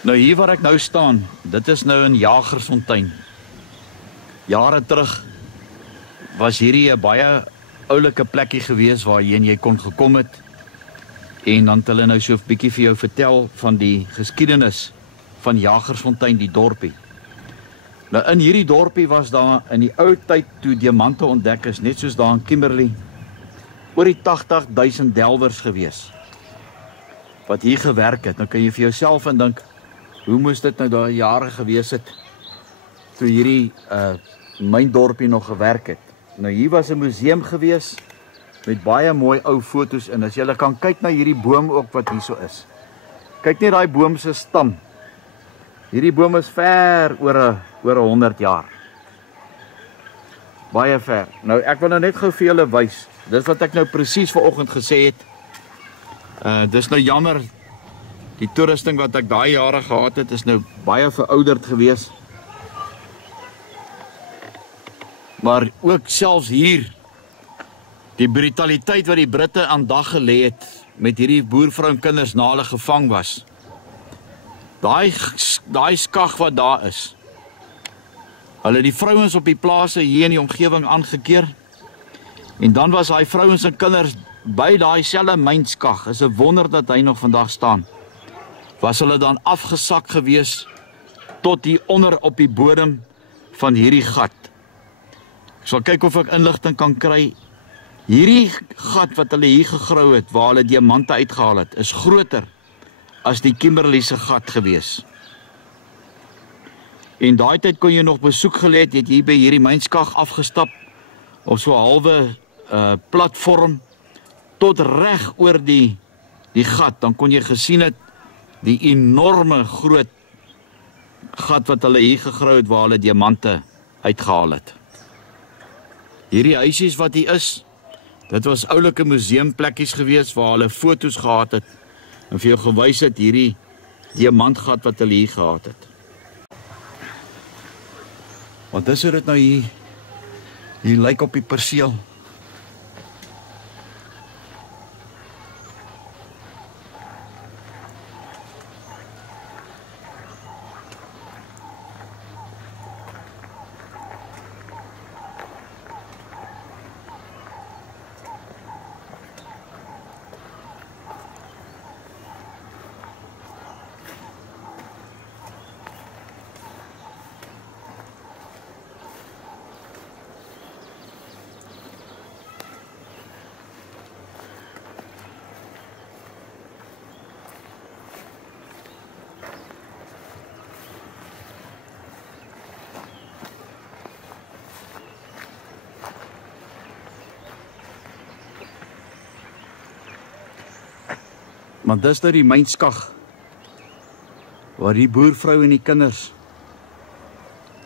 Nou hier waar ek nou staan, dit is nou in Jagersfontein. Jare terug was hierdie 'n baie oulike plekkie gewees waarheen jy kon gekom het. En dan het hulle nou so 'n bietjie vir jou vertel van die geskiedenis van Jagersfontein, die dorpie. Nou in hierdie dorpie was daar in die ou tyd toe diamante ontdek is, net soos daar in Kimberley, oor die 80.000 delwers gewees wat hier gewerk het. Nou kan jy vir jouself indink, hoe moes dit nou daai jare gewees het toe hierdie myn dorpie nog gewerk het. Nou hier was 'n museum gewees met baie mooi ou foto's en as jy kan kyk na hierdie boom ook wat hierso is. Kyk net daai boom se stam. Hierdie boom is ver oor 100 jaar. Baie ver. Nou ek wil nou net gou vir julle wys. Dis wat ek nou presies vanoggend gesê het. Dis nou jammer, die toerusting wat ek daai jare gehad het is nou baie verouderd gewees. Maar ook selfs hier, die brutaliteit wat die Britte aan dag gelê het met hierdie boervrou en kinders na hulle gevang was. Daai skag wat daar is. Hulle die vrouens op die plase hier in die omgewing aangekeer. En dan was daai vrouens en kinders by daai selfe mynskag. Is 'n wonder dat hy nog vandag staan. Was hulle dan afgesak gewees tot hier onder op die bodem van hierdie gat. Ek sal kyk of ek inligting kan kry. Hierdie gat wat hulle hier gegrou het, waar hulle diamante uitgehaal het, is groter as die Kimberley se gat gewees. En daai tyd kon jy nog besoek gelê het, jy het hier by hierdie mynskag afgestap, op so 'n halwe platform, tot reg oor die gat, dan kon jy gesien het, die enorme groot gat wat hulle hier gegrou het, waar hulle diamante uitgehaal het. Hierdie huisies wat hier is, dit was oulike museumplekkies gewees, waar hulle foto's gehad het, en vir jou gewys het hierdie diamantgat wat hulle hier gehad het. Want dis hoe dit nou hier lyk op die perseel. Maar dis nou die mynskag, waar die boervrou en die kinders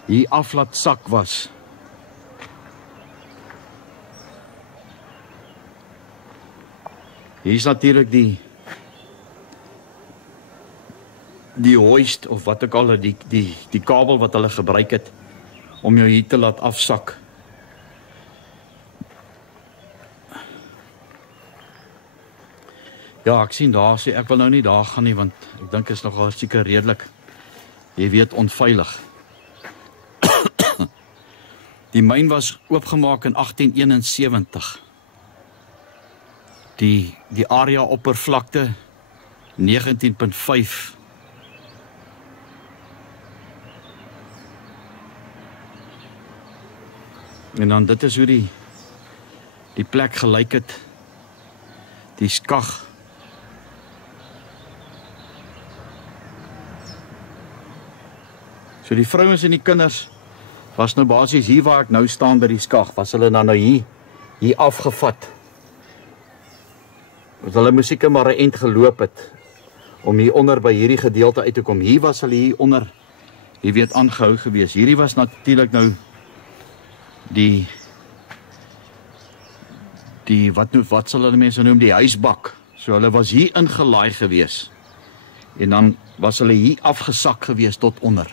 hier af laat sak was. Hier is natuurlik die hoist, of wat ek al, die kabel wat hulle gebruik het, om jou hier te laat afsak. Ja, ek sien daar, ek wil nou nie daar gaan nie, want ek dink is nogal seker redelik, jy weet, onveilig. Die myn was oopgemaak in 1871. Die area oppervlakte 19.5. En dan dit is hoe die plek gelyk het. Die skag. So die vrouens en die kinders was nou basies hier waar ek nou staan by die skag, was hulle dan nou hier afgevat. Want hulle moes seker maar 'n end geloop het om hier onder by hierdie gedeelte uit te kom. Hier was hulle hier onder, jy weet, aangehou gewees. Hierdie was natuurlik nou die wat sal hulle mense noem, die huisbak. So hulle was hier ingelaai gewees. En dan was hulle hier afgesak gewees tot onder.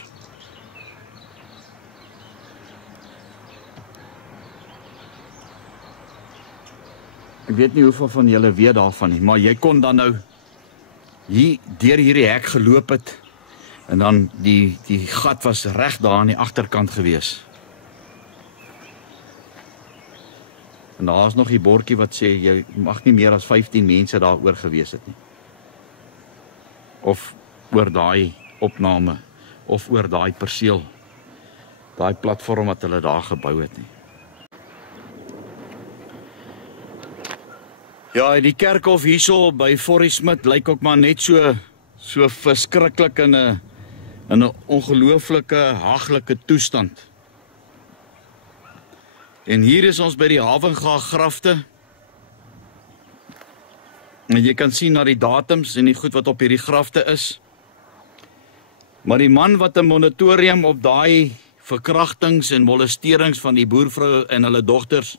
Ek weet nie hoeveel van julle weet daarvan nie, maar jy kon dan nou hier deur hierdie hek geloop het En dan die gat was reg daar aan die agterkant gewees. En daar is nog die bordjie wat sê, jy mag nie meer as 15 mense daar oor gewees het nie. Of oor daai opname, of oor daai perseel, daai platform wat hulle daar gebou het nie. Ja, die kerkhof hierso by Forriesmith lyk ook maar net so verskriklik in 'n ongelooflike, haglike toestand. En hier is ons by die Havenga grafte. En jy kan sien na die datums en die goed wat op hierdie grafte is. Maar die man wat 'n moratorium op daai verkrachtings en molesterings van die boervrou en hulle dogters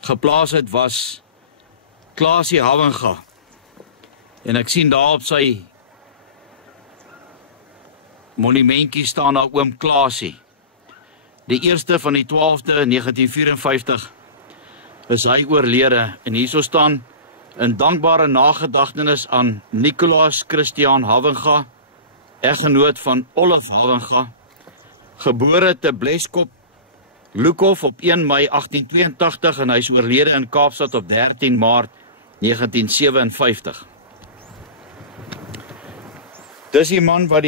geplaas het, was Klaasie Havenga. En ek sien daar op sy monumentjie staan daar oom Klaasie. Die 1ste van die 12de 1954 is hy oorlede. En hierso staan in dankbare nagedagtenis aan Nicolaas Christiaan Havenga, eggenoot van Olaf Havenga, gebore te Bleskop, Lukhof op 1 Mei 1882 en hy is oorlede in Kaapstad op 13 Maart 1957. Dis die man wat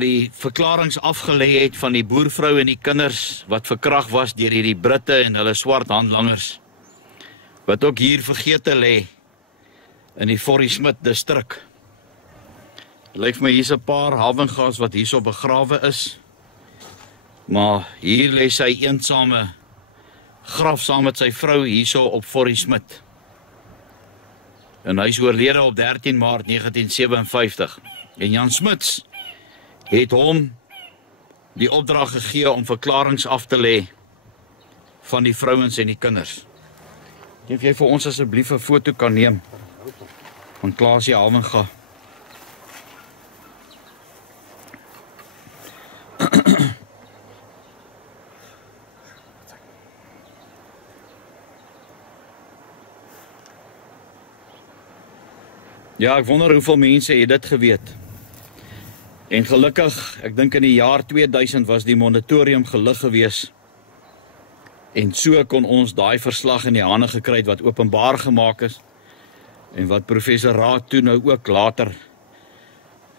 die verklarings afgelê het van die boervrou en die kinders wat verkragt was deur hierdie Britte en hulle swart handlangers, wat ook hier vergete lê in die Forriesmith distrik. Lyk vir my hier's 'n paar Havengas wat hierso begrawe is, maar hier lê sy eensame graf saam met sy vrou hierso op Forriesmith. En hy is oorlede op 13 Maart 1957. En Jan Smuts het hom die opdrag gegee om verklarings af te lê van die vrouens en die kinders. Of jy vir ons asseblief 'n foto kan neem van Klaasie Havenga. Ja, ek wonder hoeveel mense het dit geweet. En gelukkig, ek dink in die jaar 2000 was die moratorium gelig gewees. En so kon ons daai verslag in die hande gekry het wat openbaar gemaak is. En wat professor Raad toe nou ook later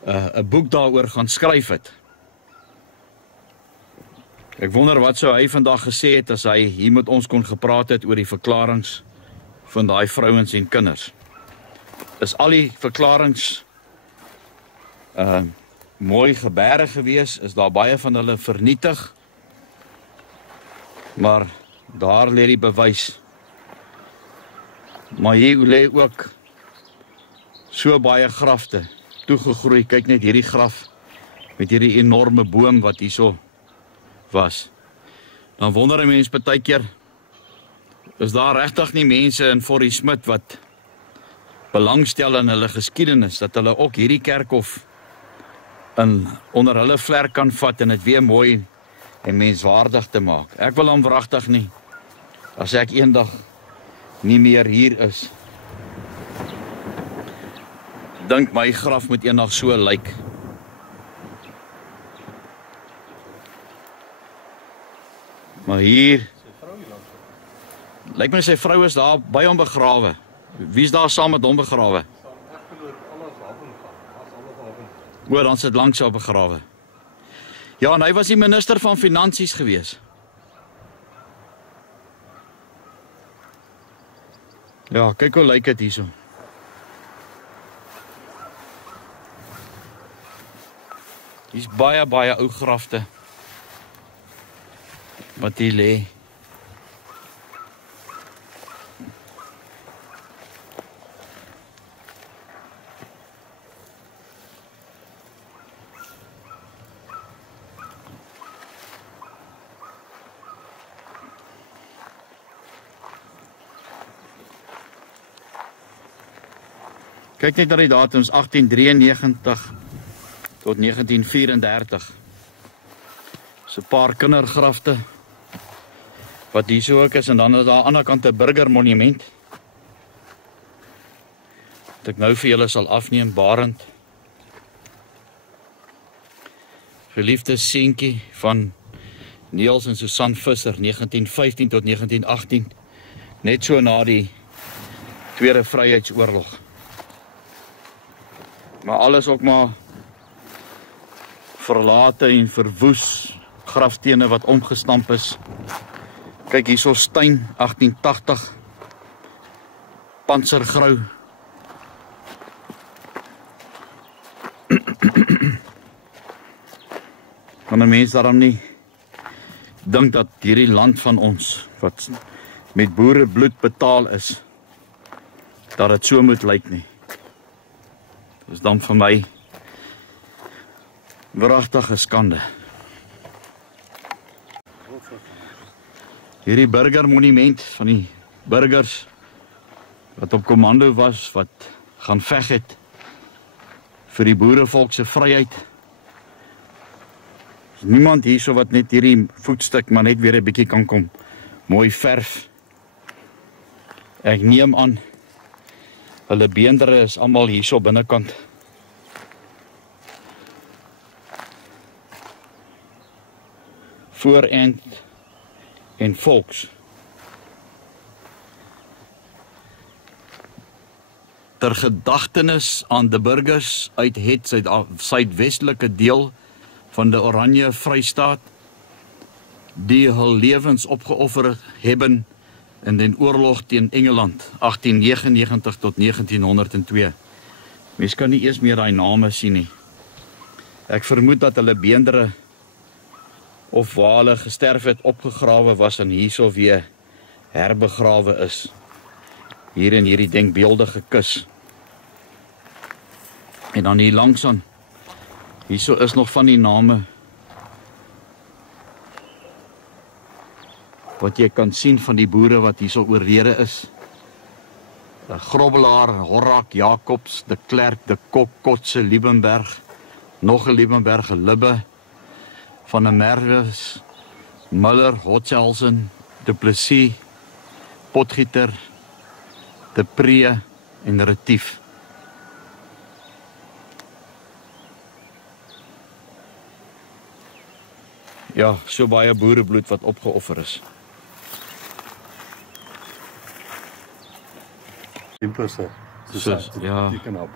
'n boek daaroor gaan skryf het. Ek wonder wat sou hy vandag gesê het as hy hier met ons kon gepraat het oor die verklarings van daai vrouens en kinders. Is al die verklarings mooi gebeure gewees, is daar baie van hulle vernietig, maar daar lê die bewys. Maar hier lê ook so baie grafte toegegroei. Kyk net hierdie graf met hierdie enorme boom wat hierso was. Dan wonder 'n mens baie keer, is daar regtig nie mense in Forriesmith wat belangstel in hulle geskiedenis, dat hulle ook hierdie kerkhof onder hulle vlerk kan vat en dit weer mooi en menswaardig te maak. Ek wil hom wragtig nie, as ek eendag nie meer hier is, dink my graf moet eendag so lyk. Maar hier, lyk my sy vrou is daar by hom begrawe. Wie is daar saam met hom begrawe? O, dan sit langs op begrawe. Ja, en hy was die minister van Finansies gewees. Ja, kyk hoe lyk dit hierso. Hier's baie ou grafte wat hier lê. Kyk net na die datums 1893 tot 1934. So 'n paar kindergrafte wat hier so ook is, en dan is daar aan die ander kant 'n burgermonument. Wat ek nou vir julle sal afneem, Barend. Geliefde seentjie van Niels en Susan Visser, 1915 tot 1918, net so na die Tweede Vryheidsoorlog. Maar alles ook maar verlate en verwoes, grafstene wat omgestamp is. Kyk hierso Stein, 1880, Panzergrou. Kan 'n mens daarom nie dink dat hierdie land van ons, wat met boerebloed betaal is, dat dit so moet lyk nie. Dit is dan vir my wragtige skande. Hierdie burgermonument van die burgers wat op kommando was, wat gaan veg het vir die boerevolk se vryheid. Niemand hierso wat net hierdie voetstuk maar net weer 'n bietjie kan kom mooi verf. Ek neem aan hulle beendere is almal hierso binnekant. Voorend en volks. Ter gedagtenis aan die burgers uit het suidwestelike deel van die Oranje Vrystaat, die hul lewens opgeoffer hebben in die oorlog teen Engeland, 1899 tot 1902. Mens kan nie eers meer daai name sien nie. Ek vermoed dat hulle beendere of waar hulle gesterf het opgegrawe was en hierso weer herbegrawe is. Hier in hierdie denkbeeldige kus. En dan hier langs aan, hierso is nog van die name wat jy kan sien van die boere wat hierso oorlede is. De Grobbelaar, Horrak, Jacobs, de Klerk, de Kok, Kotse, Liebenberg, nog 'n Liebenberg, 'n Libbe, van der Merwes, Muller, Hotzelsen, De Plessis, Potgieter, De Pree en Retief. Ja, so baie boerebloed wat opgeoffer is. Imposter. Ja. Die kan op.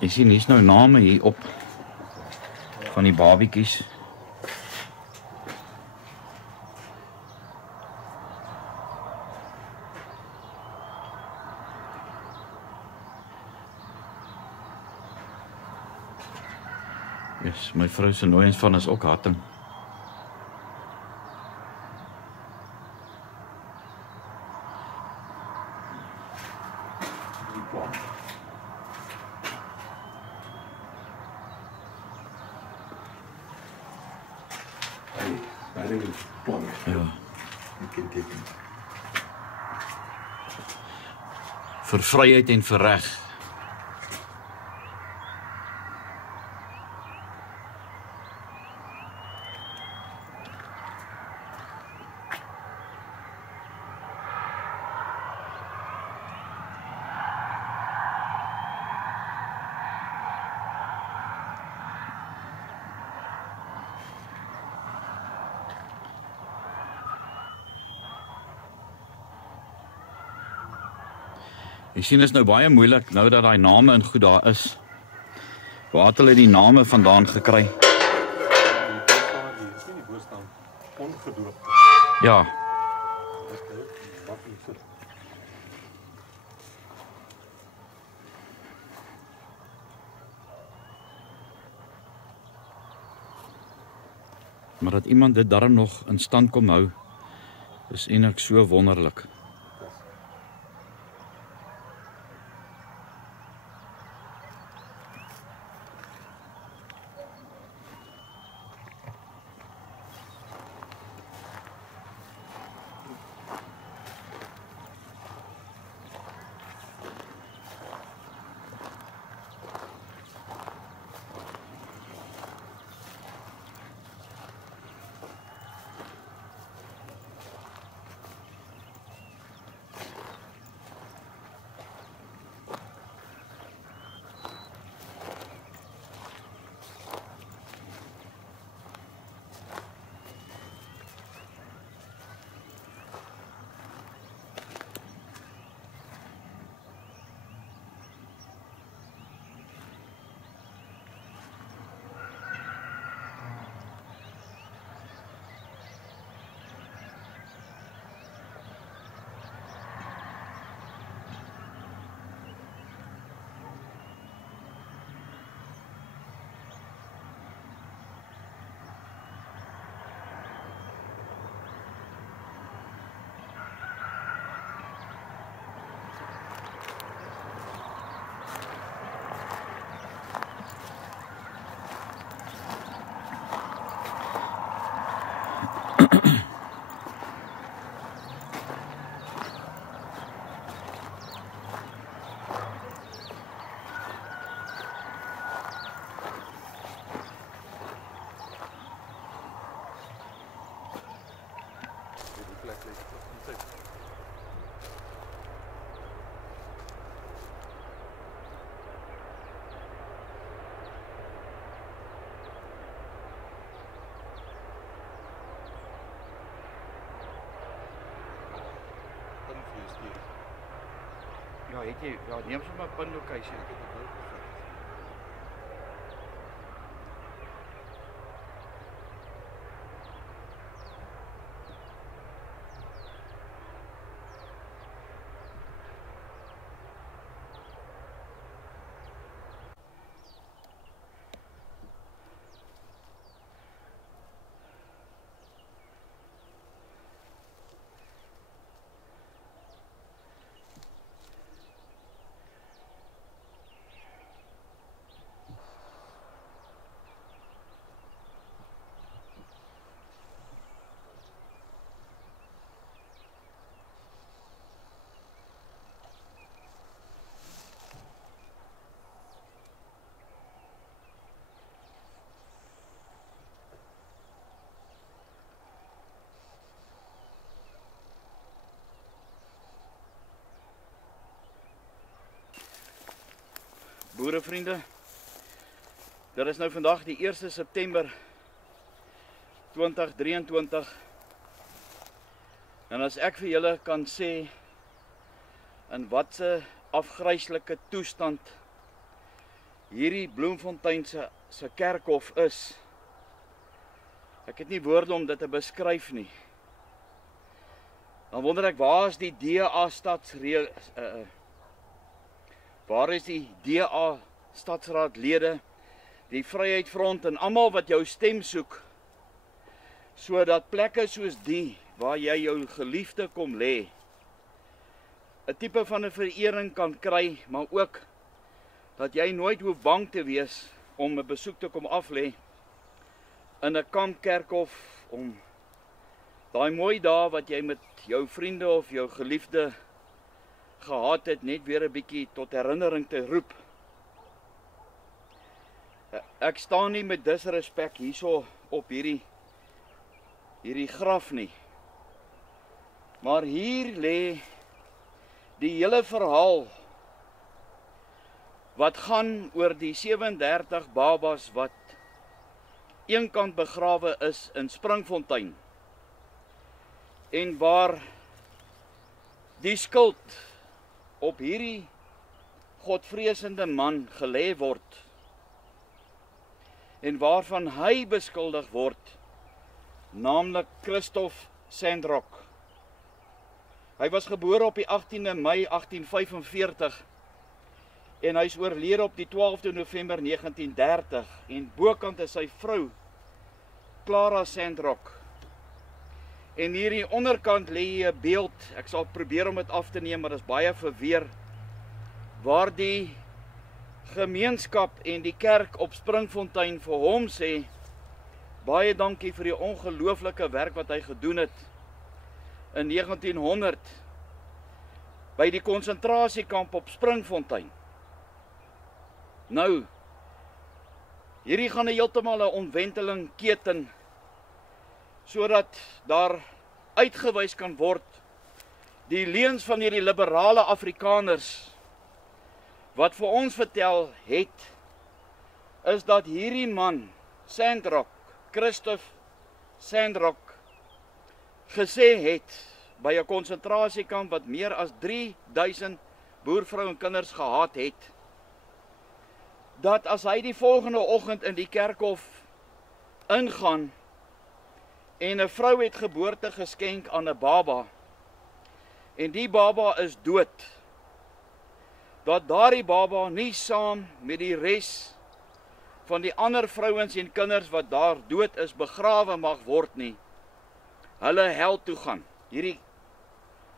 Jy sien, hier's nou name hier op van die babietjies. Yes, my vrou se nooiens van is ook Hatting. Ja. Vir vryheid en vir reg. Jy sien, is nou baie moeilik, nou dat die name en goed daar is. Waar het hulle die name vandaan gekry? Die bo staan ongedoop. Ja. Maar dat iemand dit darm nog in stand kom hou, is eintlik so wonderlik. Ja, neem sommer 'n pinlocasie. Ek het dit nou gesit. Boerevriende, dit is nou vandag die 1 September 2023 en as ek vir julle kan sê in watse afgryslike toestand hierdie Bloemfontein se kerkhof is, ek het nie woorde om dit te beskryf nie. Dan wonder ek, waar is die DA waar is die DA stadsraadlede, die Vryheidsfront en almal wat jou stem soek, sodat plekke soos die, waar jy jou geliefde kom lê, 'n tipe van 'n verering kan kry, maar ook dat jy nooit hoef bang te wees om 'n besoek te kom aflê in 'n kampkerkhof, om daai mooi dae wat jy met jou vriende of jou geliefde gehad het, net weer 'n bietjie tot herinnering te roep. Ek staan nie met disrespek hierso op hierdie graf nie. Maar hier lê die hele verhaal wat gaan oor die 37 babas wat eenkant begrawe is in Springfontein en waar die skuld op hierdie godvreesende man gelê word en waarvan hy beskuldig word, naamlik Christoph Sandrock. Hy was gebore op die 18de Mei 1845 en hy is oorlede op die 12de November 1930 en bokant is sy vrou Clara Sandrock. En hier die onderkant lê 'n beeld, ek sal probeer om dit af te neem, maar dit is baie verweer, waar die gemeenskap en die kerk op Springfontein vir hom sê, baie dankie vir die ongelooflike werk wat hy gedoen het in 1900 by die konsentrasiekamp op Springfontein. Nou, hierdie gaan heeltemal 'n omwenteling keten, sodat daar uitgewys kan word die leuns van hierdie liberale Afrikaners wat vir ons vertel het, is dat hierdie man, Sandrock, Christoph Sandrock, gesê het by 'n konsentrasiekamp wat meer as 3000 boervrou en kinders gehad het, dat as hy die volgende oggend in die kerkhof ingaan en 'n vrou het geboorte geskenk aan 'n baba en die baba is dood, dat daardie baba nie saam met die res van die ander vrouens en kinders wat daar dood is begrawe mag word nie, hulle hel toe gaan.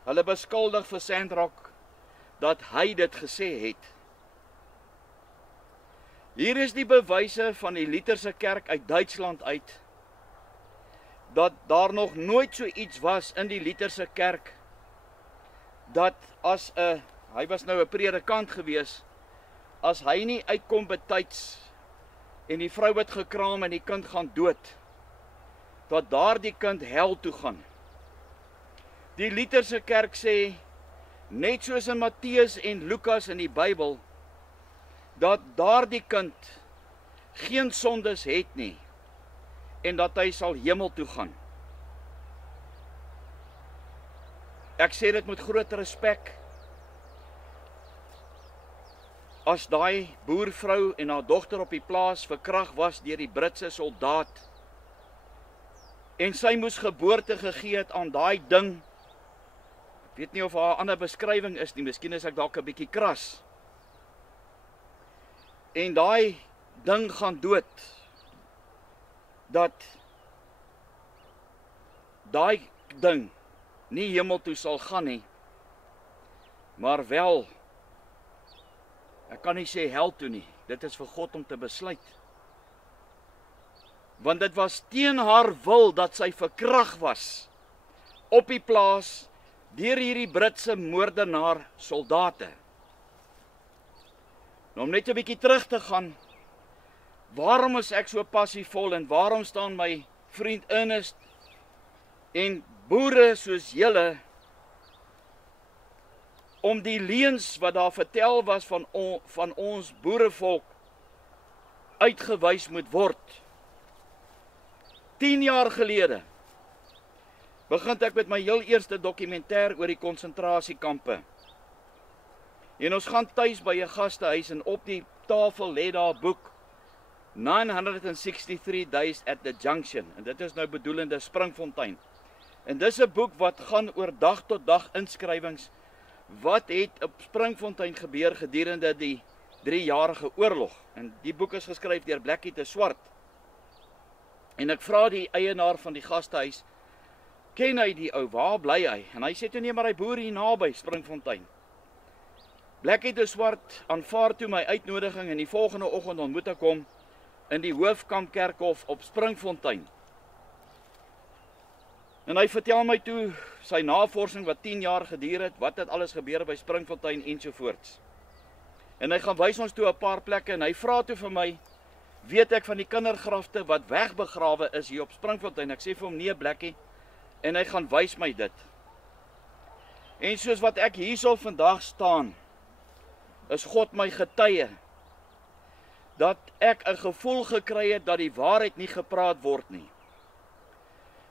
Hulle beskuldig vir Sandrock dat hy dit gesê het. Hier is die bewyse van die Lutherse kerk uit Duitsland uit, dat daar nog nooit so iets was in die Lutherse kerk, dat as hy was nou 'n predikant gewees, as hy nie uitkom betyds en die vrou het gekraam en die kind gaan dood, dat daardie kind hel toe gaan. Die Lutherse kerk sê, net soos in Matteus en Lukas in die Bybel, dat daardie kind geen sondes het nie en dat hy sal hemel toe gaan. Ek sê dit met groot respek. as daai boervrou en haar dogter op die plaas verkragt was deur die Britse soldaat, en sy moes geboorte gegee het aan daai ding. Ek weet nie of haar 'n ander beskrywing is nie, miskien is ek dalk 'n bietjie kras. En daai ding gaan dood, dat daai ding nie hemel toe sal gaan nie, maar wel, ek kan nie sê hel toe nie, dit is vir God om te besluit. Want dit was teen haar wil dat sy verkragt was op die plaas deur hierdie Britse moordenaar soldate. Nou om net 'n bietjie terug te gaan, waarom is ek so passievol en waarom staan my vriend Ernest en boere soos julle om die leuns wat daar vertel was van ons boerevolk uitgewys moet word? 10 jaar gelede begin ek met my heel eerste dokumentêr oor die konsentrasiekampe. En ons gaan tuis by 'n gastehuis en op die tafel lê daar 'n boek 963 Days at the Junction, en dit is nou bedoelende Springfontein. En dis 'n boek wat gaan oor dag tot dag inskrywings wat het op Springfontein gebeur gedurende die 3-jarige oorlog. En die boek is geskryf deur Blackie de Swart. En ek vra die eienaar van die gastehuis, ken hy die ou, waar bly hy? En hy sê toe nee, maar hy boer hier naby Springfontein. Blackie de Swart aanvaar toe my uitnodiging en die volgende oggend ontmoet ek hom in die Hoofkampkerkhof op Springfontein. En hy vertel my toe sy navorsing wat 10 jaar geduur het, wat het alles gebeur by Springfontein ensovoorts. En hy gaan wys ons toe 'n paar plekke en hy vra toe vir my, weet ek van die kindergrafte wat wegbegrawe is hier op Springfontein? Ek sê vir hom nee, Blackie, en hy gaan wys my dit. En soos wat ek hierso vandag staan, is God my getuie dat ek 'n gevoel gekry het dat die waarheid nie gepraat word nie.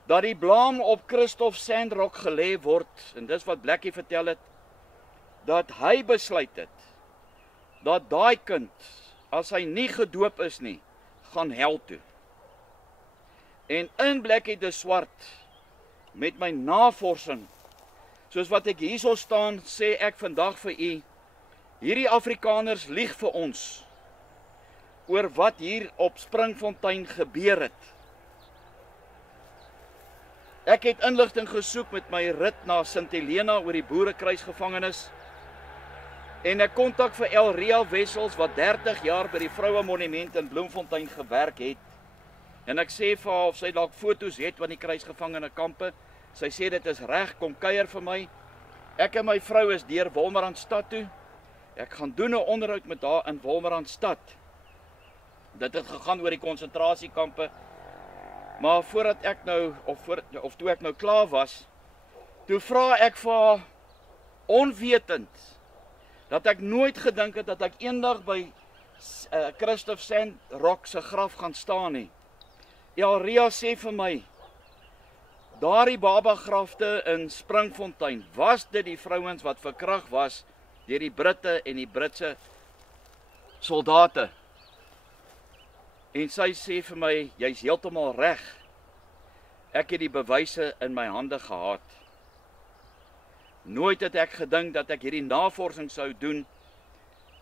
Dat die blame op Christoph Sandrock gelê word, en dis wat Blackie vertel het, dat hy besluit het dat daai kind, as hy nie gedoop is nie, gaan hel toe. En in Blackie de Swart, met my navorsing, soos wat ek hierso staan, sê ek vandag vir u, hierdie Afrikaners lieg vir ons oor wat hier op Springfontein gebeur het. Ek het inligting gesoek met my rit na Sint Helena oor die boerekruisgevangenis en ek kontak vir Elria Wessels wat 30 jaar by die Vroue Monument in Bloemfontein gewerk het. En ek sê vir haar of sy dalk foto's het van die kruisgevangene kampe. Sy sê dit is reg, kom kuier vir my. Ek en my vrou is deur Wolmaranstad toe. Ek gaan doen 'n onderhoud met haar in Wolmaranstad. Dit het gegaan oor die konsentrasiekampe. Maar voordat ek nou, of toe ek nou klaar was, toe vra ek vir haar, onwetend, dat ek nooit gedink het dat ek eendag by Christoph Sandrock se graf gaan staan nie. Elria sê vir my, daardie babagrafte in Springfontein, was dit die vrouens wat verkragt was deur die Britte en die Britse soldate. En sy sê vir my, jy's heeltemal reg. Ek het die bewyse in my hande gehad. Nooit het ek gedink dat ek hierdie navorsing sou doen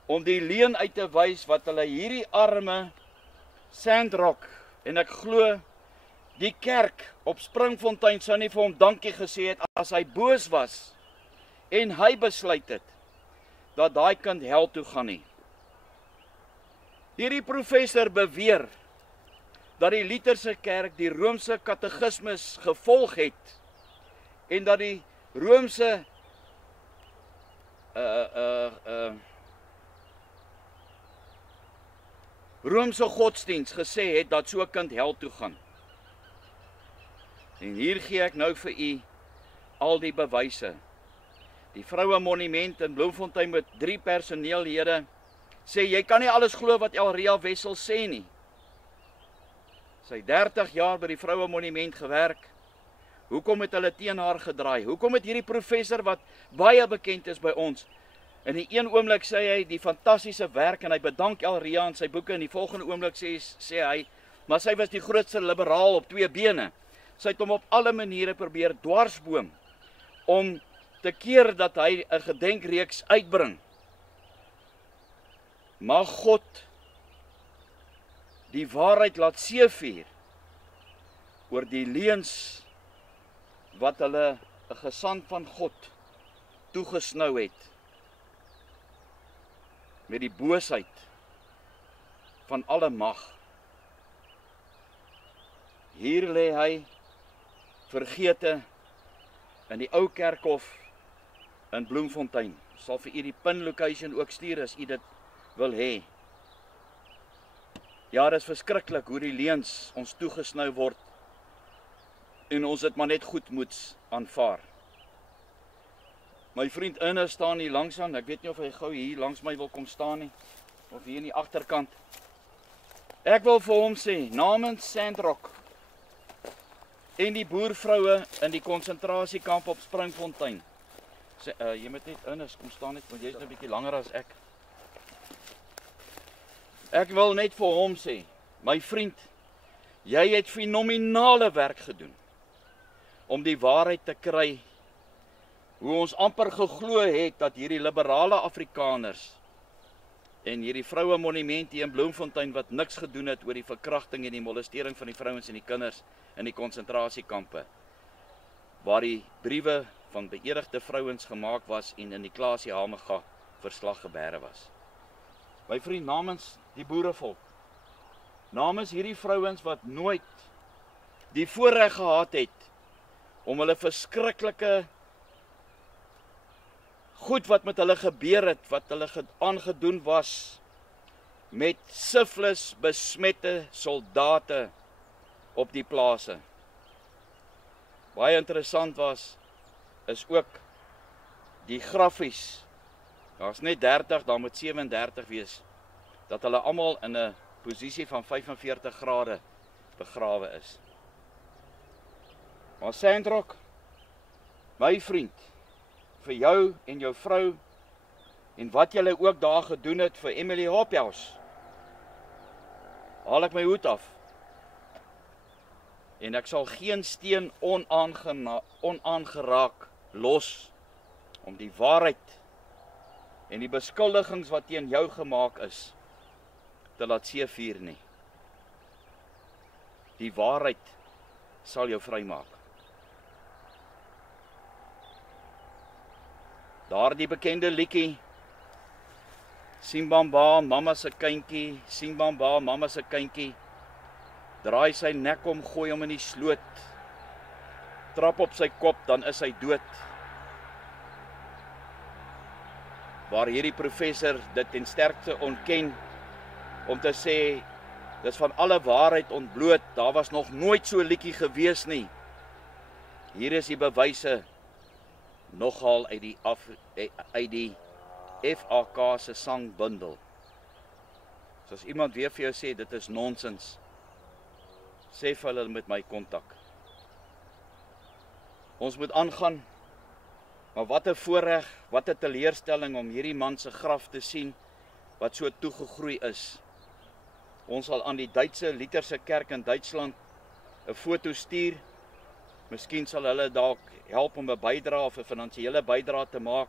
om die leuen uit te wys wat hulle hierdie arme Sandrock, en ek glo die kerk op Springfontein sou nie vir hom dankie gesê het as hy boos was en hy besluit het dat daai kind hel toe gaan nie. Hierdie professor beweer dat die Lutherse kerk die Romeinse katekismus gevolg het en dat die Romeinse Romeinse godsdienst gesê het dat so 'n kind hel toe gaan. En hier gee ek nou vir u al die bewyse. Die Vroue Monument in Bloemfontein met 3 personeellede sê, jy kan nie alles glo wat Elria Wessels sê nie. Sy 30 jaar by die Vroue Monument gewerk. Hoekom het hulle teen haar gedraai? Hoekom het hierdie professor wat baie bekend is by ons, In die een oomblik sê hy die fantastiese werk en hy bedank Elria in sy boeke, en die volgende oomblik sê hy, maar sy was die grootste liberaal op 2 bene. Sy het hom op alle maniere probeer dwarsboom om te keer dat hy 'n gedenkreeks uitbring. Mag God die waarheid laat seevier oor die leuns wat hulle 'n gesand van God toegesnou het met die boosheid van alle mag. Hier lê hy vergete in die ou kerkhof in Bloemfontein. Sal vir u die pin location ook stuur as u dit wil hê. Ja, dit is verskriklik hoe die leuns ons toegesnou word en ons dit maar net goed moet aanvaar. My vriend Ernest staan hier langs aan. Ek weet nie of hy gou hier langs my wil kom staan nie, of hier in die agterkant. Ek wil vir hom sê, namens Sandrock en die boervroue in die konsentrasiekamp op Springfontein. Jy moet net Ernest kom staan net, want jy is nou 'n bietjie langer as ek. Ek wil net vir hom sê, my vriend, jy het fenominale werk gedoen om die waarheid te kry, hoe ons amper geglo het dat hierdie liberale Afrikaners en hierdie vroue monument hier in Bloemfontein wat niks gedoen het oor die verkrachting en die molestering van die vrouens en die kinders in die konsentrasiekampe, waar die briewe van beëdigde vrouens gemaak was en in die Klasie Hamega verslag gebeere was. My vriend, namens die boerevolk, namens hierdie vrouens wat nooit die voorreg gehad het om hulle verskriklike goed wat met hulle gebeur het, wat hulle aangedoen was met syfilis besmette soldate op die plase. Baie interessant is ook die graffies. Daar's net 30, daar moet 37 wees, dat hulle almal in 'n posisie van 45 grade begrawe is. Maar Sandrock, my vriend, vir jou en jou vrou en wat julle ook daar gedoen het vir Emily Hophouse, haal ek my hoed af. En ek sal geen steen onaangeraak los om die waarheid en die beskuldigings wat teen jou gemaak is te laat seevier nie. Die waarheid sal jou vrymaak. Daardie bekende liedjie, Simbamba, mamma se kindjie, Simbamba, mamma se kindjie, draai sy nek om, gooi hom in die sloot, trap op sy kop, dan is hy dood. Waar hierdie professor dit ten sterkste ontken, om te sê, dis van alle waarheid ontbloot, daar was nog nooit so 'n liedjie gewees nie. Hier is die bewyse, nogal uit die FAK se sangbundel. So as iemand weer vir jou sê, dit is nonsens, sê vir hulle met my kontak. Ons moet aangaan, maar wat 'n voorreg, wat 'n teleurstelling om hierdie man se graf te sien, wat so toegegroei is. Ons sal aan die Duitse Lutherse kerk in Duitsland 'n foto stuur. Miskien sal hulle dalk help om 'n bydrae of 'n finansiële bydrae te maak.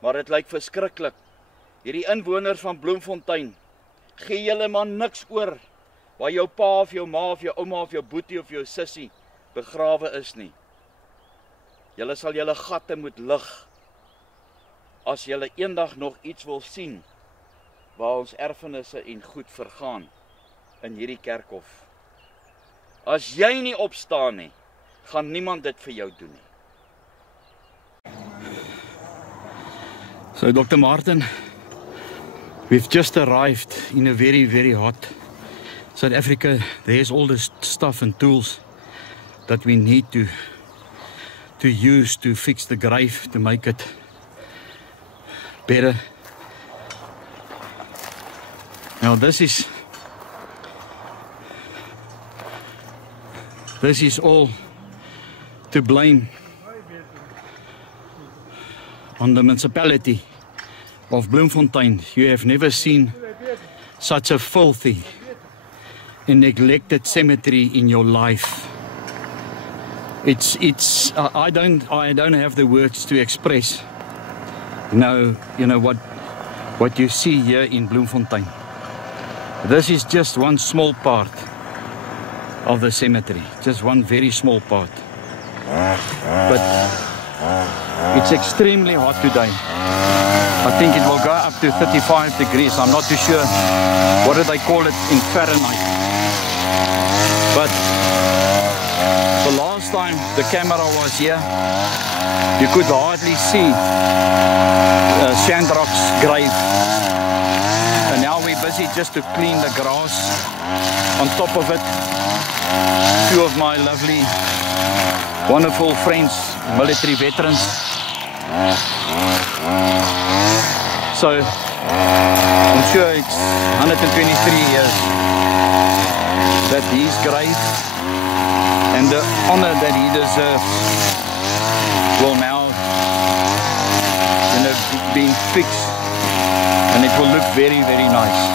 Maar dit lyk verskriklik. Hierdie inwoners van Bloemfontein, gee julle maar niks oor waar jou pa of jou ma of jou ouma of jou boetie of jou sussie begrawe is nie. Julle sal julle gatte moet lig as julle eendag nog iets wil sien waar ons erfenisse en goed vergaan in hierdie kerkhof. As jy nie opstaan nie, gaan niemand dit vir jou doen nie. So Dr. Martin, we've just arrived in a very, very hot South Africa. There's all this stuff and tools that we need to use to fix the grave, to make it better. Now this is all to blame on the municipality of Bloemfontein, you have never seen such a filthy and neglected cemetery in your life. I don't have the words to express, you know what you see here in Bloemfontein. This is just one small part of the cemetery, just one very small part. But it's extremely hot today. I think it will go up to 35 degrees. I'm not too sure what do they call it in Fahrenheit. But the last time the camera was here, you could hardly see Sandrock's grave. And now we're busy just to clean the grass on top of it. Two of my lovely, wonderful friends, military veterans. So I'm sure it's 123 years that his grave and the honor that he deserves will now, be fixed, and it will look very, very nice.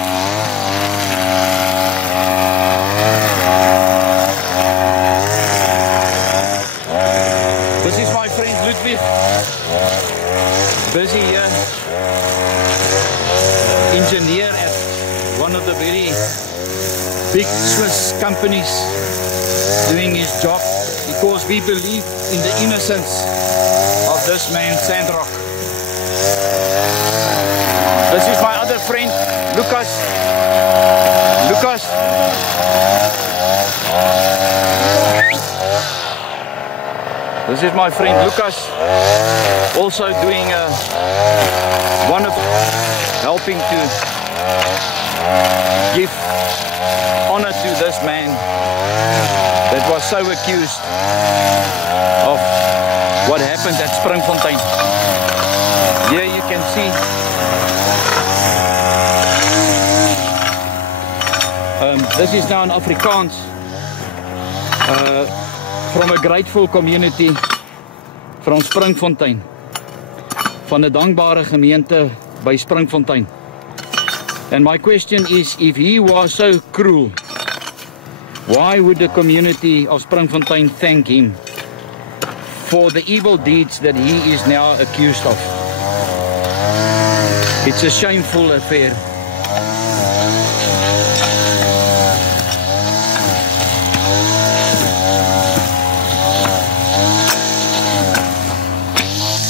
This is my friend Ludwig, busy here, engineer at one of the very big Swiss companies, doing his job because we believe in the innocence of this man Sandrock. This is my other friend Lucas. This is my friend Lucas, also doing one of helping to give honor to this man that was so accused of what happened at Springfontein. Here you can see this is now in Afrikaans from a grateful community from Springfontein, van 'n dankbare gemeente by Springfontein. And my question is, if he was so cruel, why would the community of Springfontein thank him for the evil deeds that he is now accused of? It's a shameful affair.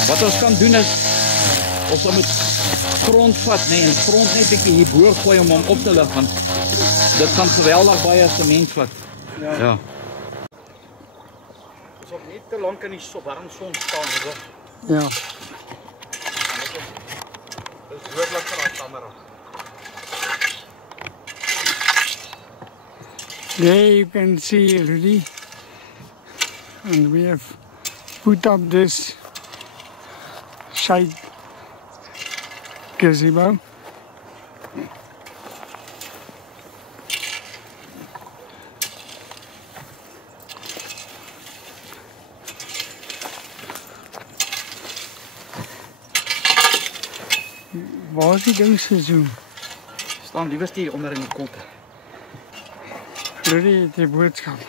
Wat ons kan doen is, ons moet grond vat, en grond net 'n bietjie hierbo gooi om hom op te lig, want dit gaan geweldig baie sement vat. Ja. Ons op net te lank in die warm son staan, hoor. Ja. Dis dodelik vir die kamera. There you can see Rudy, and we have put up this side gazebo. Waar is die ding se zoom? Staan liewers hier onder in die kolte. Rudy het die boodskap.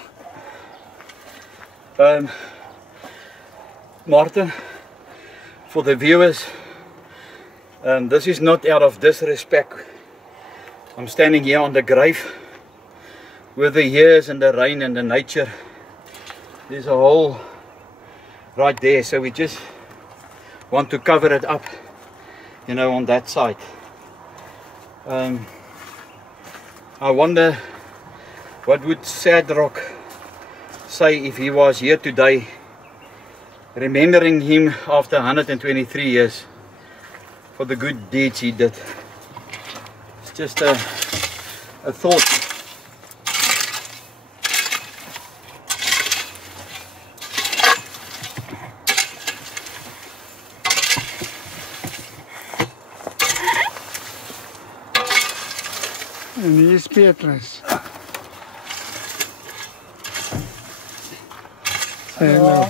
Martin, for the viewers, this is not out of disrespect. I'm standing here on the grave with the years and the rain and the nature. There's a hole right there, so we just want to cover it up, on that side. I wonder what would Sandrock say if he was here today, remembering him after 123 years for the good deeds he did. It's just a thought. En hier is Petrus. Hello.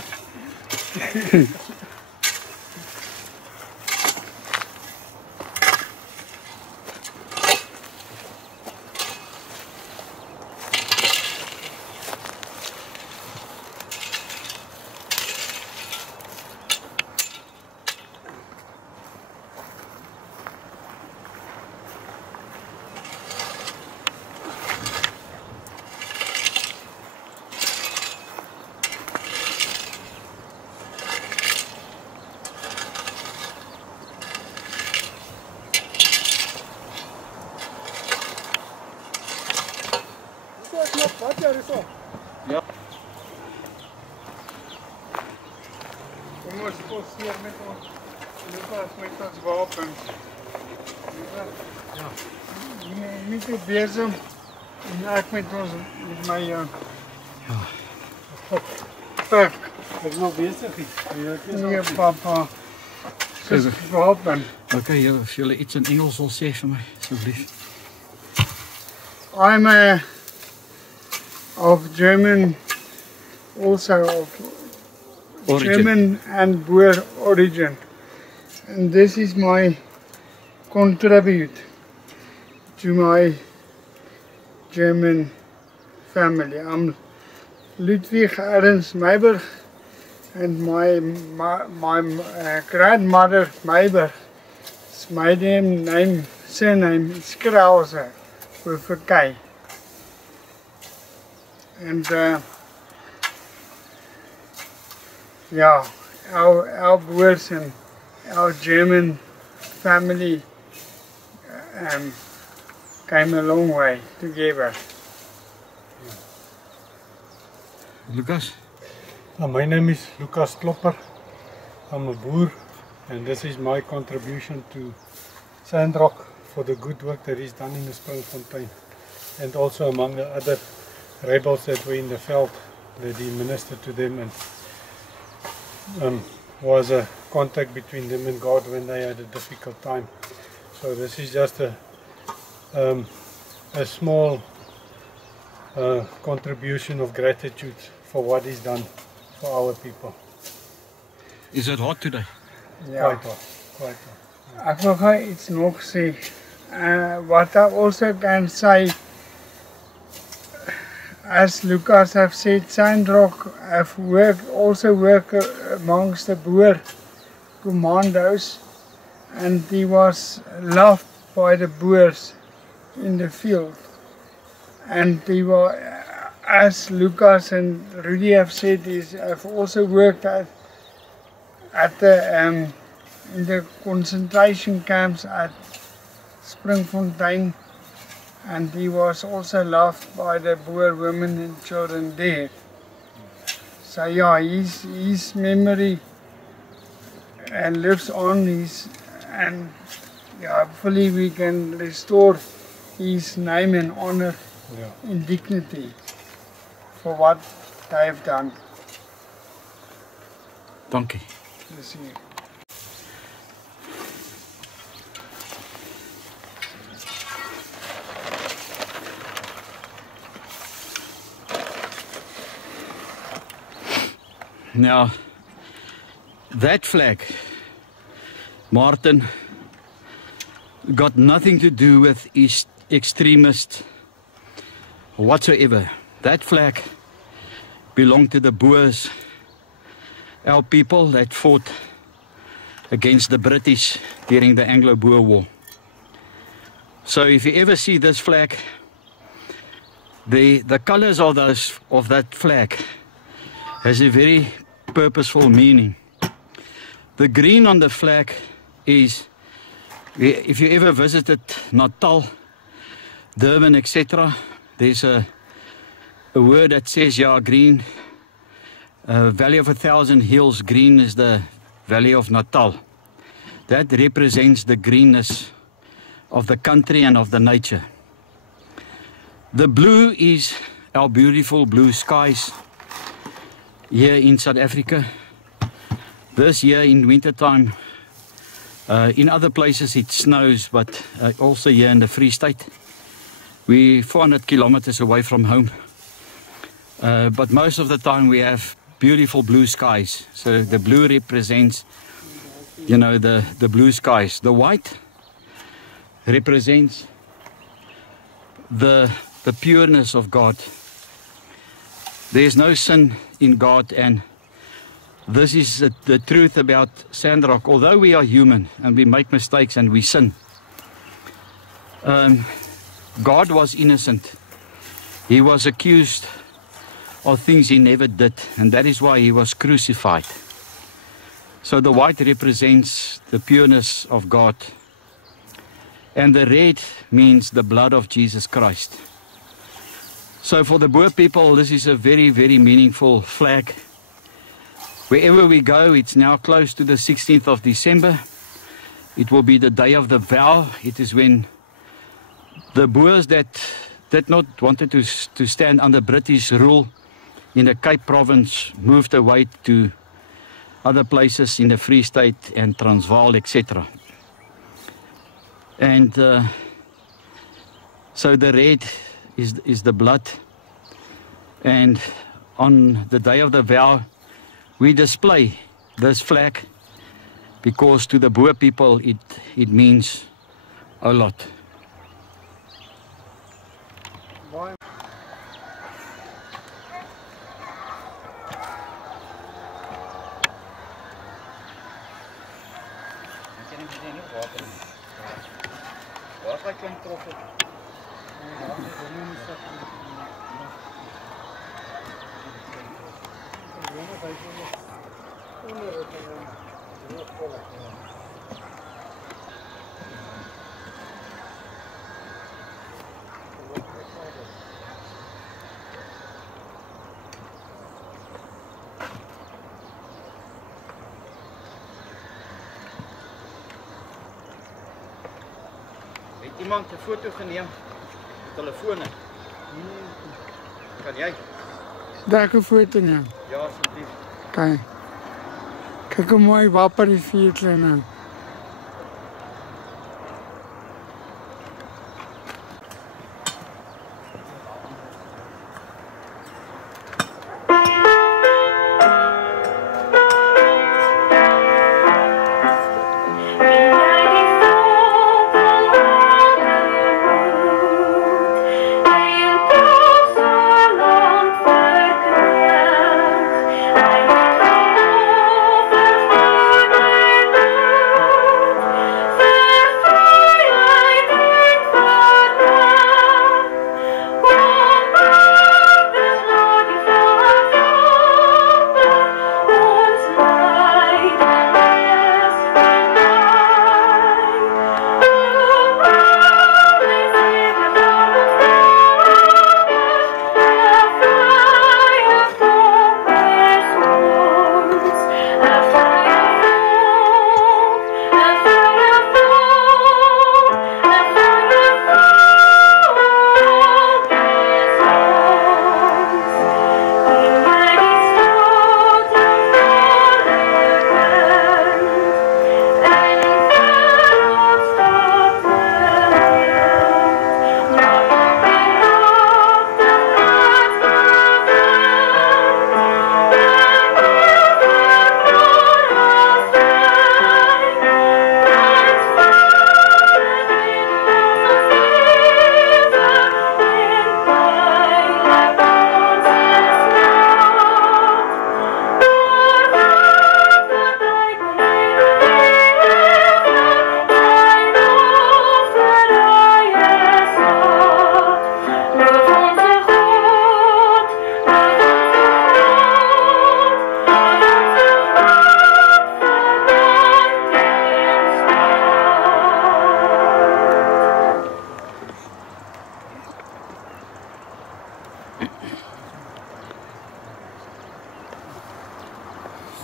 Wat jy is op? Ja. Kom ons poseer met ons. Lukas met ons wapens. Ja. Nie te besig. En ek met my Ja. pak. Ek is nog besig. Nee, papa. Dis wapen. Okay, as julle iets in Engels wil sê vir my, asseblief. I'm of German, also of Origin. German and Boer origin. And this is my contribute to my German family. I'm Ludwig Ernst Meiberg, and my grandmother Meiberg, my name, surname is Krause with a K. And yeah, our Boers and our German family came a long way together. Lucas? My name is Lucas Klopper. I'm a boer, and this is my contribution to Sandrock for the good work that is done in the Springfontein, and also among the other rebels that were in the veld, that he ministered to them, and was a contact between them and God when they had a difficult time. So this is just a small contribution of gratitude for what is done for our people. Is it hot today? Yeah. Quite hot. Ek wil gou iets nog sê. What I also can say, as Lucas have said, Sandrock have also worked amongst the Boer commandos, and he was loved by the Boers in the field. And he was, as Lucas and Rudy have said, have also worked at the in the concentration camps at Springfontein, and he was also loved by the Boer women and children there. So yeah, his memory lives on, and yeah, hopefully we can restore his name and honor and dignity for what they have done. Dankie. Dis hier. Now, that flag, Martin, got nothing to do with extremists whatsoever. That flag belonged to the Boers, our people that fought against the British during the Anglo-Boer War. So if you ever see this flag, the colors of that flag has a very purposeful meaning. The green on the flag is, if you ever visited Natal, Durban, etc., there's a word that says, yeah, green, Valley of 1,000 Hills, green is the Valley of Natal. That represents the greenness of the country and of the nature. The blue is our beautiful blue skies here in South Africa. This year in winter time, in other places it snows, but also here in the Free State. We're 400 kilometers away from home, but most of the time we have beautiful blue skies. So the blue represents, you know, the blue skies. The white represents the pureness of God. There is no sin in God, and this is the truth about Sandrock. Although we are human and we make mistakes and we sin, God was innocent. He was accused of things he never did, and that is why he was crucified. So the white represents the pureness of God, and the red means the blood of Jesus Christ. So for the Boer people, this is a very, very meaningful flag. Wherever we go, it's now close to the 16th of December. It will be the day of the vow. It is when the Boers that did not wanted to stand under British rule in the Cape Province moved away to other places in the Free State and Transvaal, etc. And so the red is the blood. And on the day of the vow, we display this flag because to the Boer people it means a lot. Het iemand 'n foto geneem? Telefone. Kan jy? Daar 'n foto neem. Ja, asseblief. Kijk. Kijk hoe mooi wapen die vier nou.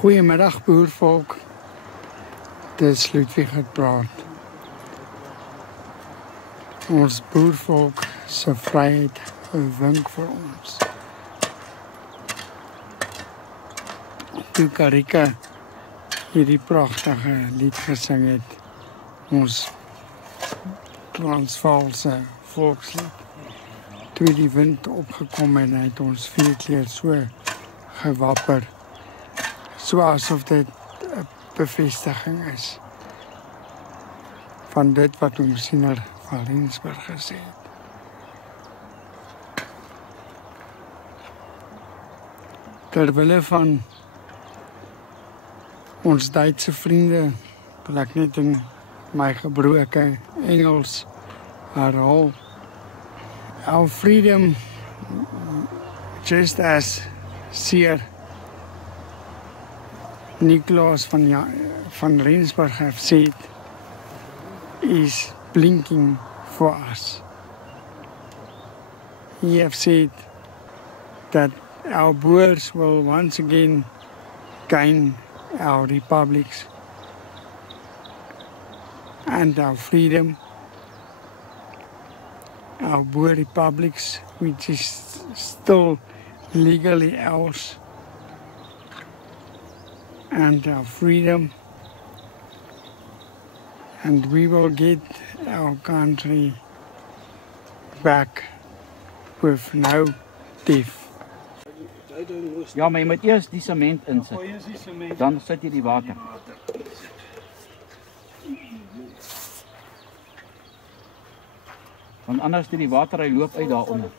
Goedemiddag boervolk, dit is Ludwig het praat. Ons boervolk se vryheid wink vir ons. Toe Karika hierdie pragtige lied gesing het, ons Transvaalse volkslied. Toe die wind opgekom en het ons vierkleer so gewapper, so asof dit 'n bevestiging is van dit wat ons siener van Rensburg gesê het. Terwille van ons Duitse vriende wil ek net in my gebroke Engels herhaal. Our freedom, just as Sir Nicolaas van Rensburg have said, is blinking for us. He have said that our Boers will once again gain our republics and our freedom, our Boer republics, which is still legally ours, and our freedom, and we will get our country back with no death. Ja, maar jy moet eers die sement insit. Eers die sement. Dan sit jy die water. Want anders die water hy loop uit daaronder.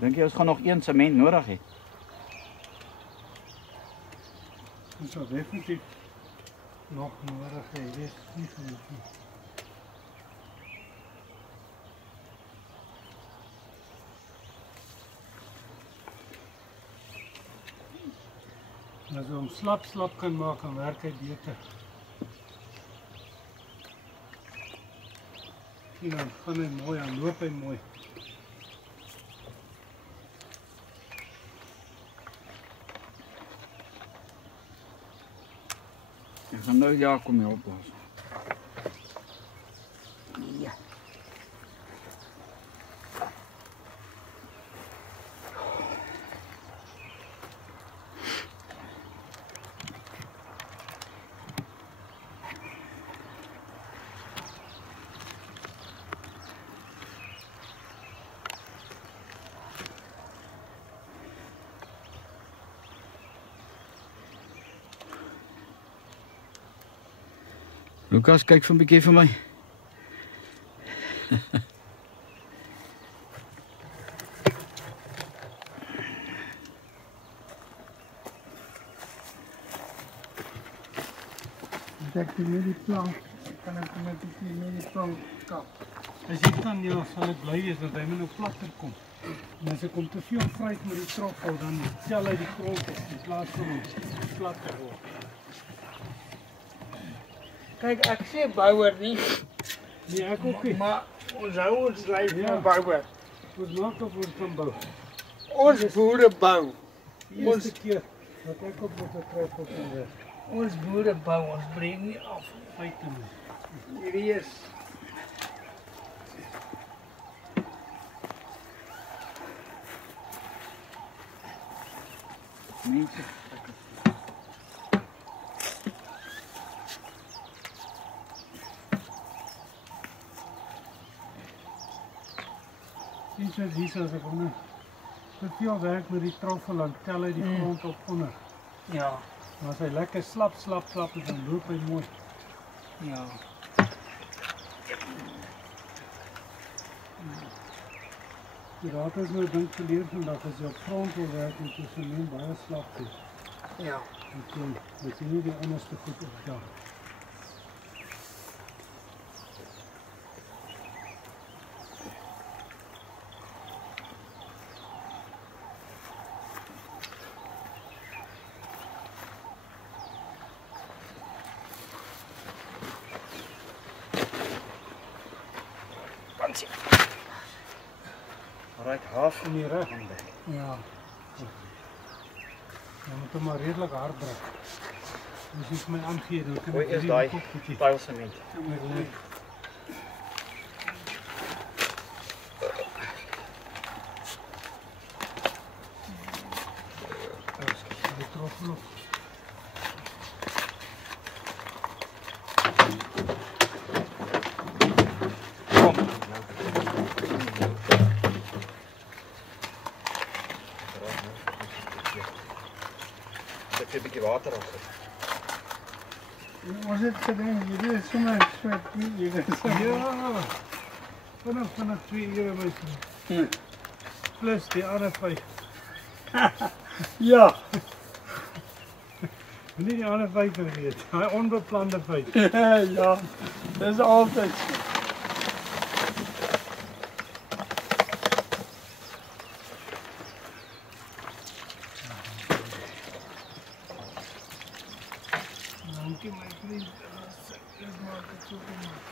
Dink jy ons gaan nog een sement nodig hê? Ons sal definitief nog nodig hê. Dit is nie genoeg nie. As jy hom slap kan maak, dan werk hy beter. En dan gaan hy mooi, dan loop hy mooi. Ek gaan nou ja kom help ons. Ja. Lukas, kyk vir 'n bietjie vir my. Ek die met die plank, kan ek met die plank kap. As jy kan, ja, sal ek bly wees, dat hy my nou platter kom. En as ek kom te veel vryt met die troffel, dan tel hy die grond op, in plaas van om platter word. Kyk, ek sê bouer nie, Nee, ek ook nie. maar ons hou ons lyf Ja. van bouer. Ons maak of ons kan bou. Ons boere bou. Die eerste keer wat ek op met 'n troffel kan werk. Ons boere bou, ons breek nie af. Feite nie. Hierdie is Mense. Sien jy hier as ek onder te veel werk met die troffel, dan tel hy die grond op onder. ja, Maar as hy lekker slap, dan loop hy mooi. ja. Die raad is nou dink geleer vandag, as jy op grond wil werk, moet jy sement baie slap hê. Ja. En moet jy nie die onderste goed opdag. Right, half In die rug. Ja. Jy moet hom maar redelik hard druk. As jy vir my aangee, dan kan Gooi ek eers hierdie daai kop bietjie pyl sement. sommer lê. Die troffel op. Kom. Sit 'n bietjie water op. Ons het gedink, hierdie is sommer so hier is. Ja. Vanaf 2 ure my vriend. Plus die ander 5. Ja. Nie die ander 5 vergeet. Daai onbeplande 5. Ja. Dis altyd. Dankie my vriend. Dit maak dit so gemaak.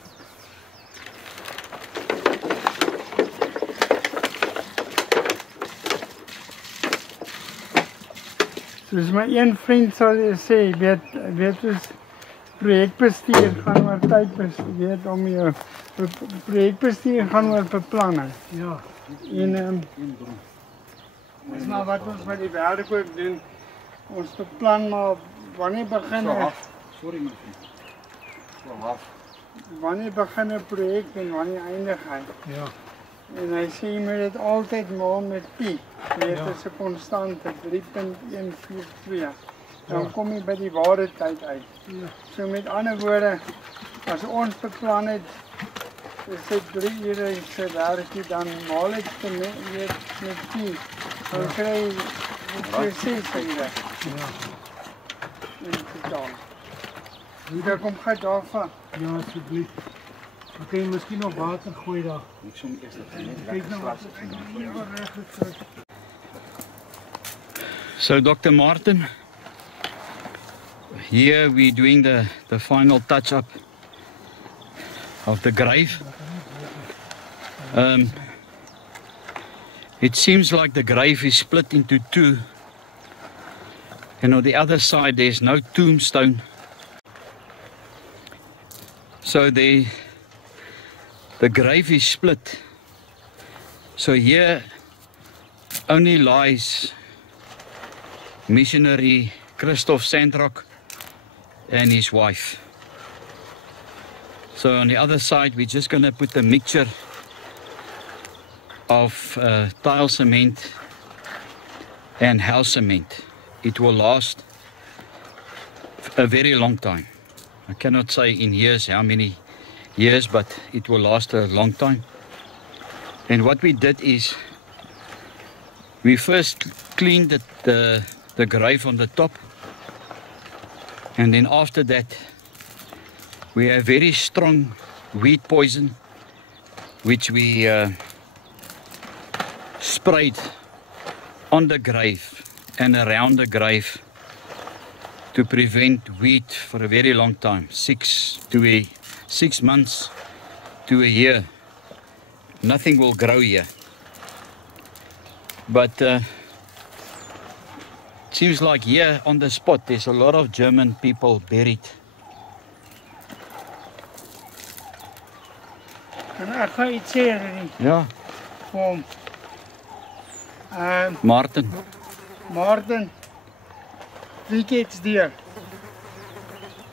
Soos my een vriend sal sê, weet ons projekbestuur gaan oor tydbestuur, weet om jou projekbestuur gaan oor beplanning. Ja, En dis maar wat ons met die werk ook doen. Ons beplan maar wanneer begin sorry my vriend. wanneer begin 'n projek en wanneer eindig hy. Ja, En hy sê jy moet dit altyd maal met pi. Dit Ja. is 'n konstante 3.142. Dan kom jy by die ware tyd uit. ja, So met ander woorde, as ons beplan het, is dit 3 ure se werkie, dan maal ek dit met pi. Dan kry jy 6 ure ja, in totaal. Hoe kom jy daarvan? ja, asseblief. Dan kan jy miskien nog water gooi daar. Kyk nou wat So Dr. Martin, here we're doing the final touch-up of the grave. It seems like the grave is split into two, and on the other side there's no tombstone. So the grave is split. So here only lies missionary Christoph Sandrock and his wife. So on the other side we're just going to put a mixture of tile cement and house cement. It will last a very long time. I cannot say in years how many years, but it will last a long time. And what we did is we first cleaned the grave on the top, and then after that we have very strong weed poison which we sprayed on the grave and around the grave to prevent weed for a very long time, 6 months to a year. Nothing will grow here. But it seems like here on the spot there's a lot of German people buried. En ek gaan iets sê Ja, vir hom. Martin. Martin, wie gets there?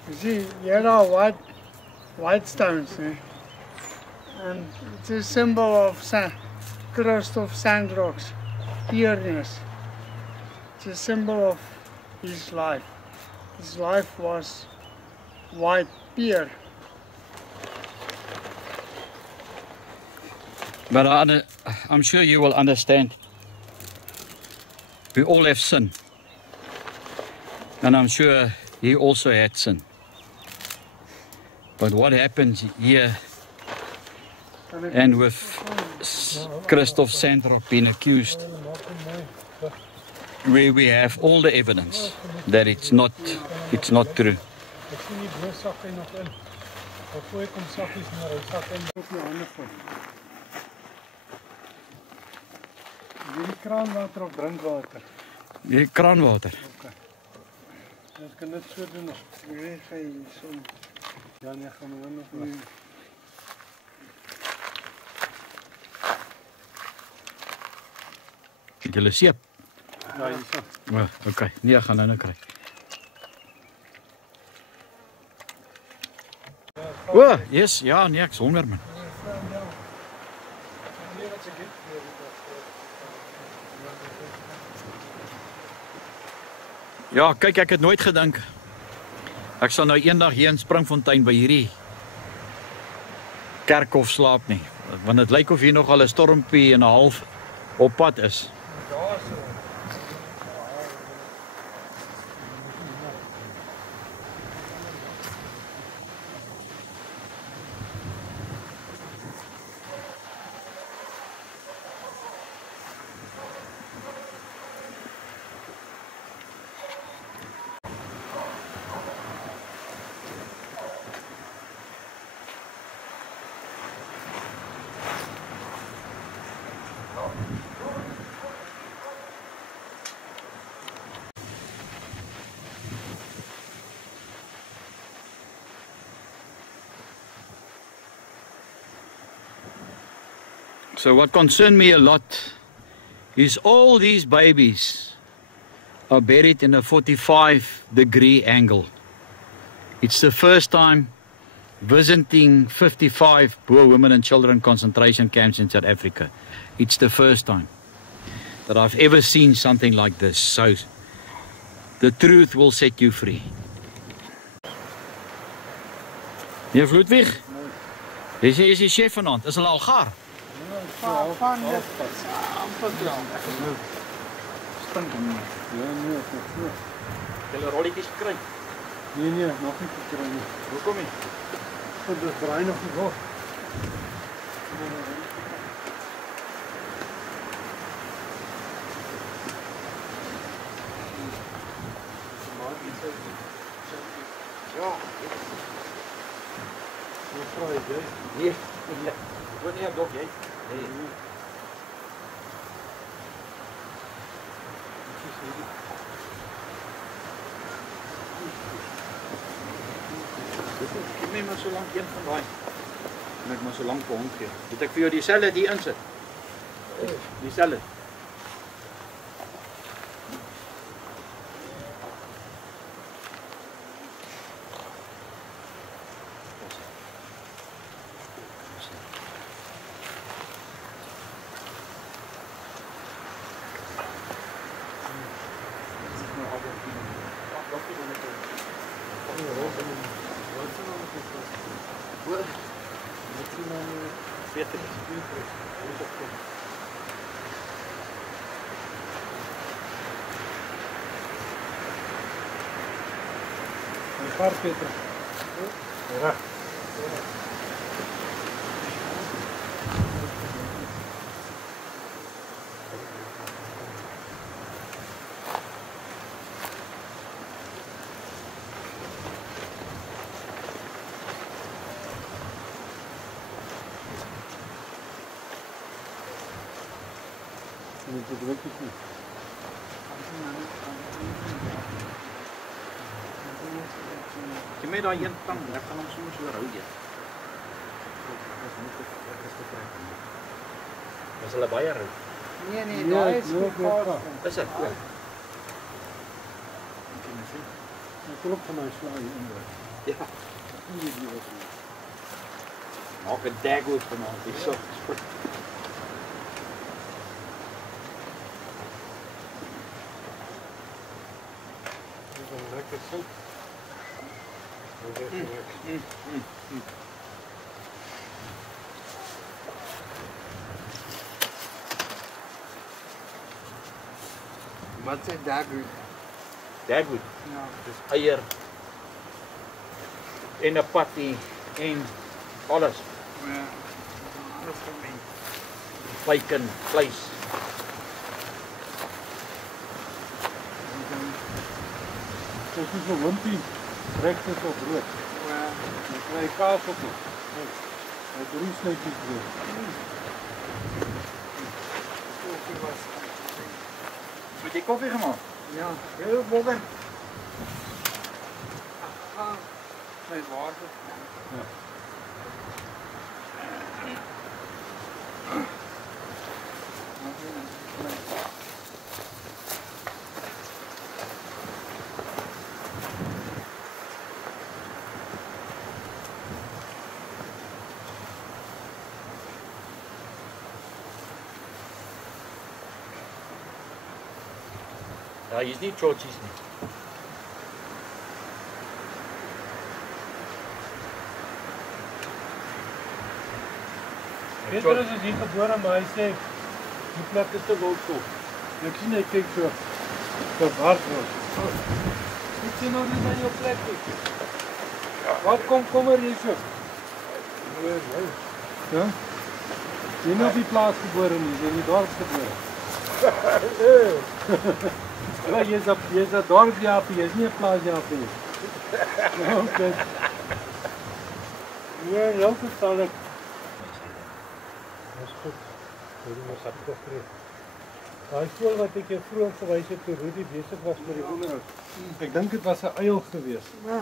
You see, here are white stones, eh? And it's a symbol of Christoph Sandrock's pureness. It's a symbol of his life. His life was white, pure. But I'm sure you will understand. We all have sin. And I'm sure he also had sin. But what happens here, and with Christoph Sandrock being accused, where we have all the evidence that it's not true. Ek sien die bo sakke nog in. Of gooi kom sakkies maar hy sak in op die hande vol. Hierdie kraanwater of drinkwater? Die kraanwater. Ons kan dit so doen of Hier ga je zo. ja, nee, gaan we nog nie. Het julle seep? Ja, hier so. Ja, okay. Nee, ek gaan nou kry. O, yes, ja, nee, ek's honger man. Ja, kyk, ek het nooit gedink ek sal nou eendag hier in Springfontein by hierdie kerkhof slaap nie. Want dit lyk of hier nog al 'n stormpie en 'n half op pad is. So what concerned me a lot is all these babies are buried in a 45-degree angle. It's the first time visiting 55 Boer women and children concentration camps in South Africa. It's the first time that I've ever seen something like this. So the truth will set you free. Meneer Ludwig, is die chef vanaand? Is hulle al gaar? Van dit amper klaar. Stink hom nie. Ja, nee, ek het so. Julle rolletjies gekry? Nee, nog nie gekry nie. Hoekom nie? Want dit draai nog nie weg. Ja. Wat vra jy? Nee. Wat nie dog jy? Nee. Gee my maar so lank een van daai. En ek maar so lank vir hom gee. Moet ek vir jou dieselfde hier insit? Dieselfde. Paar Peter. Ja. Dit werk nie. Gee my daai een tang, ek gaan hom soms oorhou eet. Is hulle baie rou? Nee, daai is gevaar. Is dit? Ja. Ek klop van my slaai in. Ja. Maak 'n dagwood vanaand, dis so. Lekker soep. Wat sê dagwood? Dagwood. Ja. Dis eier en 'n patty en alles. Ja. Alles gemeng. Bacon, vleis. Dit is so wimpie. Breakfast op brood. Ja. Dan kry jy kaas op nog. Hy drie snytjies brood. Koffie was. Het jy koffie gemaak? Ja, heel bokker. Ach, met water. Ja. Ja, hier's nie trotjies nie. Peter is hier gebore, maar hy sê die plek is te wildstok. Ek sien hy kyk so verward word. Ek sien nou nie by jou plek nie. Wat kommer jy so? Ja? Jy is nie op die plaas gebore nie, jy is in die dorp gebore. Ja, jy is 'n dorpjaapie, jy is nie 'n plaasjaapie nie. Okay. Ja, jou verstaan ek. Dis goed. Dit is goed. Daai skool wat ek jou vroeër gewys het toe Rudy besig was met die onderhoud. Ek dink dit was 'n uil geweest. Ja.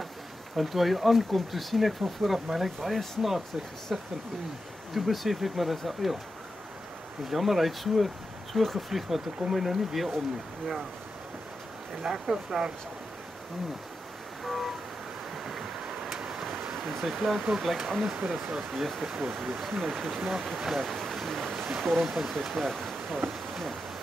Want toe hy aankom, toe sien ek van voor af, my lyk baie snaaks sy gesig en goed. Toe besef ek maar dis 'n uil. Dis jammer hy het so gevlieg, want dan kom hy nou nie weer om nie. Ja. En lekker vlers. En sy vlerk ook lyk anders as die eerste voël. Jy sien hy het so snaaks gevlerk. Die vorm van sy vlerk. Ja.